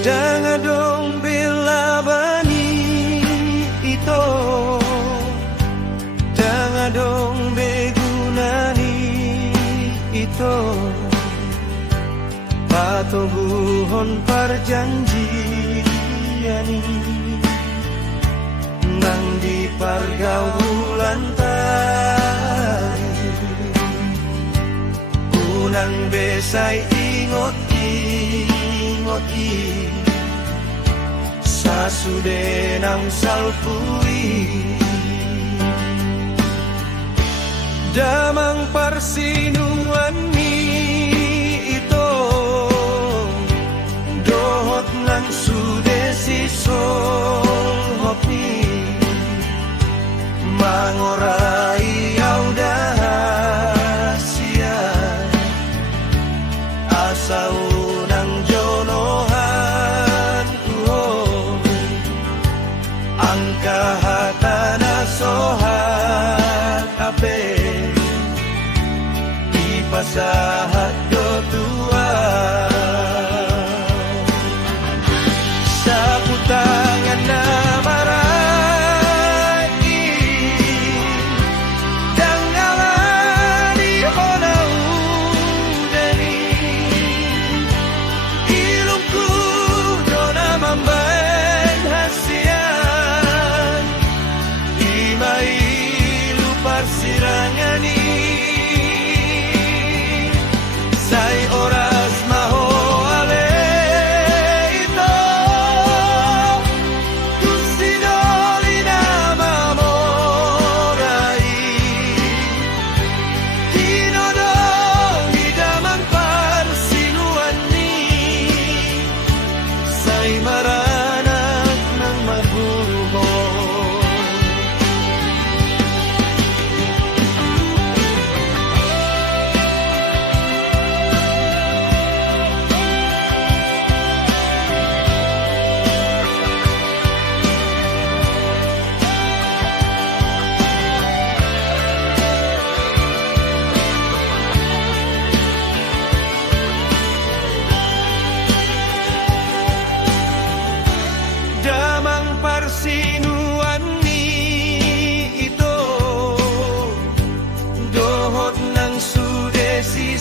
Dangadong bilabani ito, dangadong begunani ito, patubuhon perjanjian nang di pergaulan tari, unang besay ingot-ingoti sa sudenang salpui, damang parsinuan ni ito, dohot ng sudesi solhopi, mangorayaw dahasya, asaw ng jonohan ko, ang kahatana sohat ape, ipasahat dotua, sa putangan na maragi, dangalani honau dani, ilungku dona mambayan hasian, imailu parsirangani, say oras maho ale ito, tusidoli na mamorai, tinodong idamang parsinuan ni, say maranak ng mabuho. Damang parsinuan ni ito, dohot ng sudesi